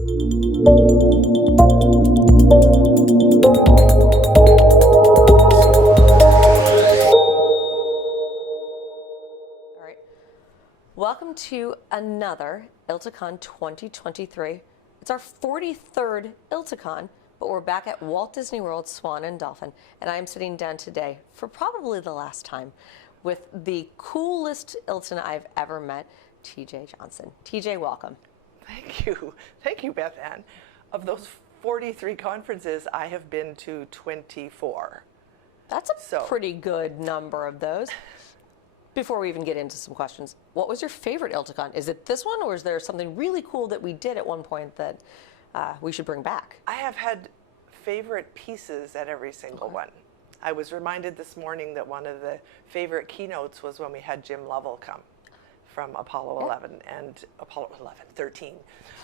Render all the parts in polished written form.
All right. Welcome to another ILTACON 2023. It's our 43rd ILTACON, but we're back at Walt Disney World Swan and Dolphin, and I'm sitting down today for probably the last time with the coolest ILTAN I've ever met, TJ Johnson. TJ, welcome. Thank you. Thank you, Beth Anne. Of those 43 conferences, I have been to 24. That's a pretty good number of those. Before we even get into some questions, what was your favorite ILTACON? Is it this one, or is there something really cool that we did at one point that we should bring back? I have had favorite pieces at every single one. I was reminded this morning that one of the favorite keynotes was when we had Jim Lovell come from Apollo 11 and Apollo 13.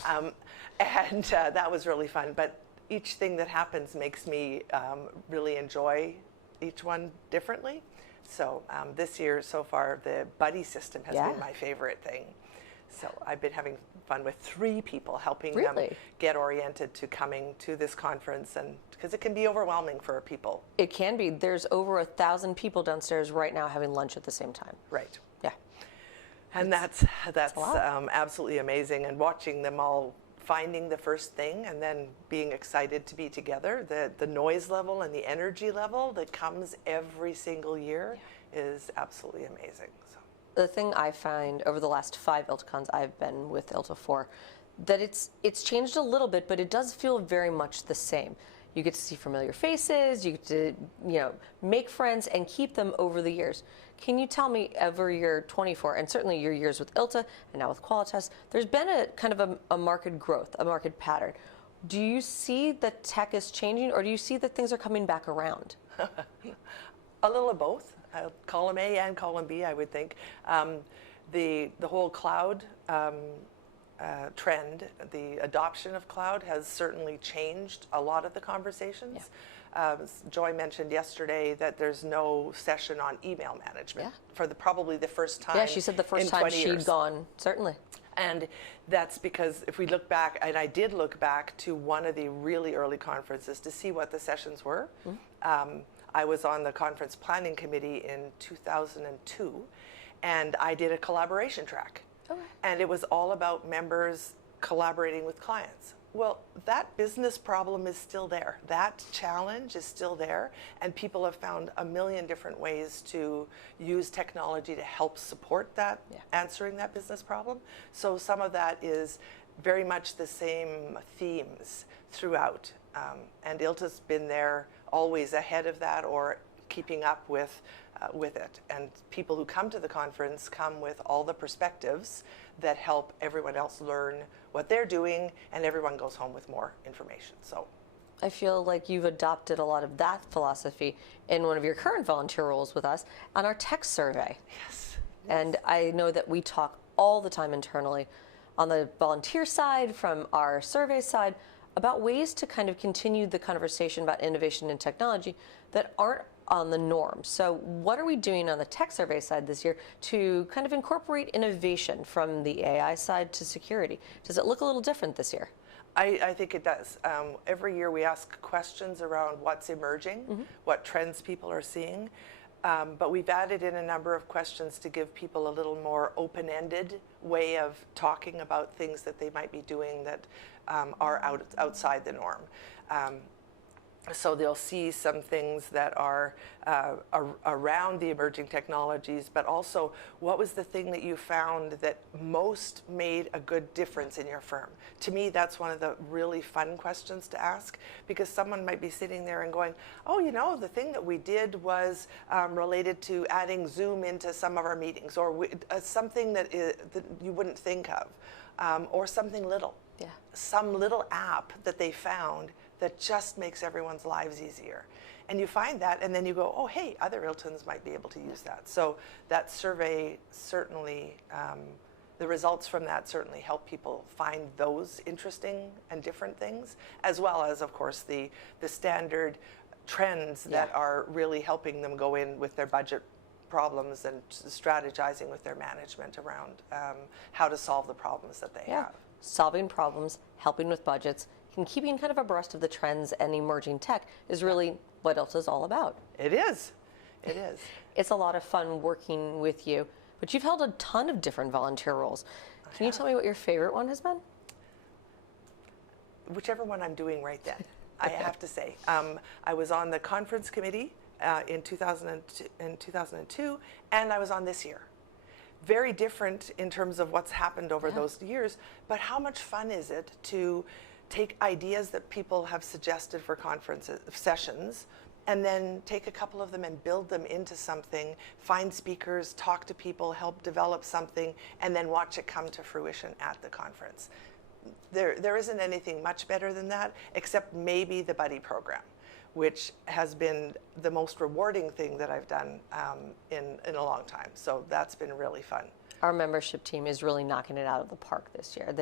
And that was really fun. But each thing that happens makes me really enjoy each one differently. So this year, so far, the buddy system has been my favorite thing. So I've been having fun with 3 people, helping them get oriented to coming to this conference, and because it can be overwhelming for people. It can be. There's over 1,000 people downstairs right now having lunch at the same time. Right. Yeah. And that's absolutely amazing. And watching them all finding the first thing and then being excited to be together, the noise level and the energy level that comes every single year is absolutely amazing. So. The thing I find over the last 5 ILTACONs I've been with ILTA for, that it's changed a little bit, but it does feel very much the same. You get to see familiar faces, you get to make friends and keep them over the years. Can you tell me, over your 24, and certainly your years with ILTA and now with Qualitas, there's been a kind of a market growth, a market pattern. Do you see that tech is changing, or do you see that things are coming back around? A little of both. Column A and column B, I would think. The whole cloud trend, the adoption of cloud has certainly changed a lot of the conversations. Joy mentioned yesterday that there's no session on email management for probably the first time. Yeah, she said the first time she'd gone, certainly. And that's because if we look back, and I did look back to one of the really early conferences to see what the sessions were. I was on the conference planning committee in 2002, and I did a collaboration track. And it was all about members collaborating with clients. Well, that business problem is still there. That challenge is still there, and people have found a million different ways to use technology to help support that, answering that business problem. So some of that is very much the same themes throughout, and ILTA's been there always ahead of that or keeping up with it. And people who come to the conference come with all the perspectives that help everyone else learn what they're doing, and everyone goes home with more information. So I feel like you've adopted a lot of that philosophy in one of your current volunteer roles with us on our tech survey. Yes. And I know that we talk all the time internally on the volunteer side, from our survey side, about ways to kind of continue the conversation about innovation and technology that aren't on the norm. So what are we doing on the tech survey side this year to kind of incorporate innovation from the AI side to security? Does it look a little different this year? I think it does. Every year we ask questions around what's emerging, what trends people are seeing, but we've added in a number of questions to give people a little more open-ended way of talking about things that they might be doing that are outside the norm. So they'll see some things that are around the emerging technologies, but also what was the thing that you found that most made a good difference in your firm? To me, that's one of the really fun questions to ask, because someone might be sitting there and going, oh, you know, the thing that we did was related to adding Zoom into some of our meetings, or something that you wouldn't think of, or something little. Yeah. Some little app that they found that just makes everyone's lives easier. And you find that, and then you go, oh, hey, other ILTANs might be able to use that. So that survey certainly, the results from that certainly help people find those interesting and different things, as well as, of course, the standard trends that are really helping them go in with their budget problems and strategizing with their management around how to solve the problems that they have. solving problems, helping with budgets, and keeping kind of abreast of the trends and emerging tech is really what ILTA is all about. It is. It is. It's a lot of fun working with you, but you've held a ton of different volunteer roles. Can you tell me what your favorite one has been? Whichever one I'm doing right then, I have to say. I was on the conference committee in 2002, and I was on this year. Very different in terms of what's happened over those years, but how much fun is it to take ideas that people have suggested for conferences, sessions, and then take a couple of them and build them into something, find speakers, talk to people, help develop something, and then watch it come to fruition at the conference. There isn't anything much better than that, except maybe the buddy program, which has been the most rewarding thing that I've done in a long time. So that's been really fun. Our membership team is really knocking it out of the park this year.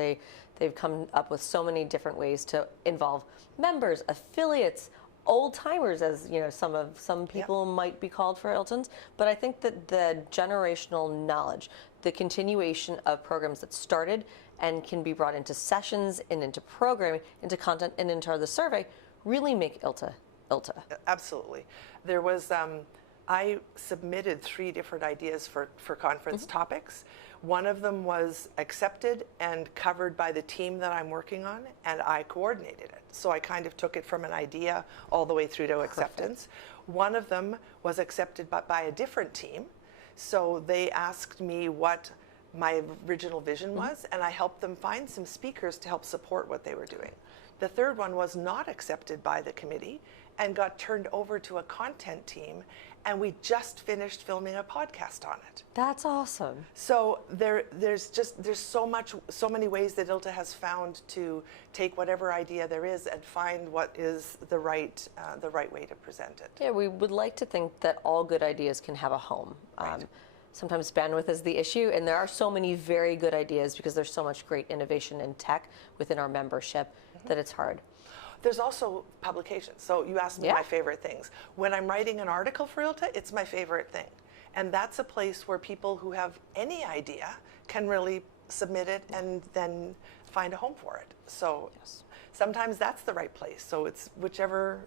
They've come up with so many different ways to involve members, affiliates, old timers, as you know, some people might be called for ILTAns. But I think that the generational knowledge, the continuation of programs that started and can be brought into sessions and into programming, into content and into the survey, really make ILTA ILTA. Absolutely. There was, I submitted 3 different ideas for conference topics. One of them was accepted and covered by the team that I'm working on, and I coordinated it. So I kind of took it from an idea all the way through to acceptance. One of them was accepted by a different team. So they asked me what my original vision was, and I helped them find some speakers to help support what they were doing. The third one was not accepted by the committee and got turned over to a content team, and we just finished filming a podcast on it. That's awesome. So there's so many ways that ILTA has found to take whatever idea there is and find what is the right way to present it. Yeah, we would like to think that all good ideas can have a home. Right. Sometimes bandwidth is the issue, and there are so many very good ideas because there's so much great innovation in tech within our membership that it's hard. There's also publications. So you asked me my favorite things. When I'm writing an article for ILTA, it's my favorite thing. And that's a place where people who have any idea can really submit it and then find a home for it. So sometimes that's the right place. So it's whichever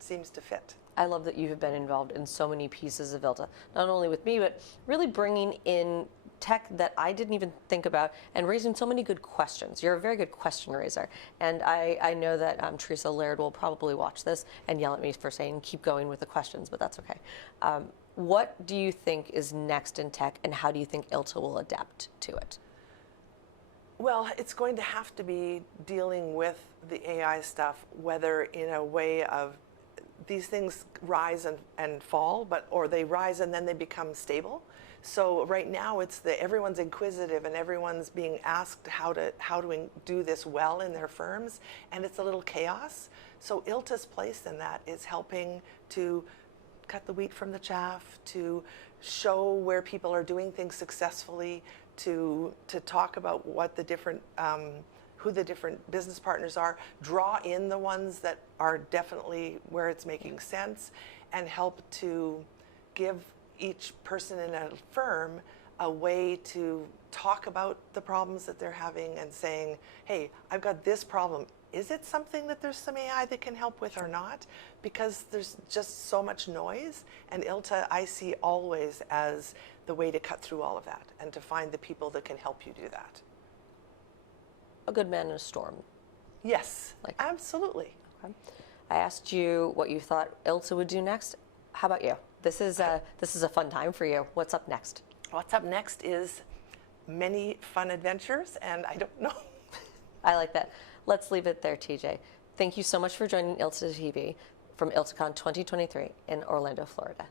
seems to fit. I love that you have been involved in so many pieces of ILTA, not only with me, but really bringing in tech that I didn't even think about and raising so many good questions. You're a very good question raiser. And I know that Teresa Laird will probably watch this and yell at me for saying keep going with the questions, but that's okay. What do you think is next in tech, and how do you think ILTA will adapt to it? Well, it's going to have to be dealing with the AI stuff, whether in a way of these things rise and fall, or they rise and then they become stable. So right now it's everyone's inquisitive and everyone's being asked how to do this well in their firms, and it's a little chaos. So ILTA's place in that is helping to cut the wheat from the chaff, to show where people are doing things successfully, to talk about what the different who the different business partners are, draw in the ones that are definitely where it's making sense, and help to give each person in a firm a way to talk about the problems that they're having and saying, hey, I've got this problem. Is it something that there's some AI that can help with or not? Because there's just so much noise, and ILTA I see always as the way to cut through all of that and to find the people that can help you do that. A good man in a storm. Yes, absolutely. Okay. I asked you what you thought ILTA would do next. How about you? This is a fun time for you. What's up next? What's up next is many fun adventures, and I don't know. I like that. Let's leave it there, TJ. Thank you so much for joining ILTA TV from ILTACON 2023 in Orlando, Florida.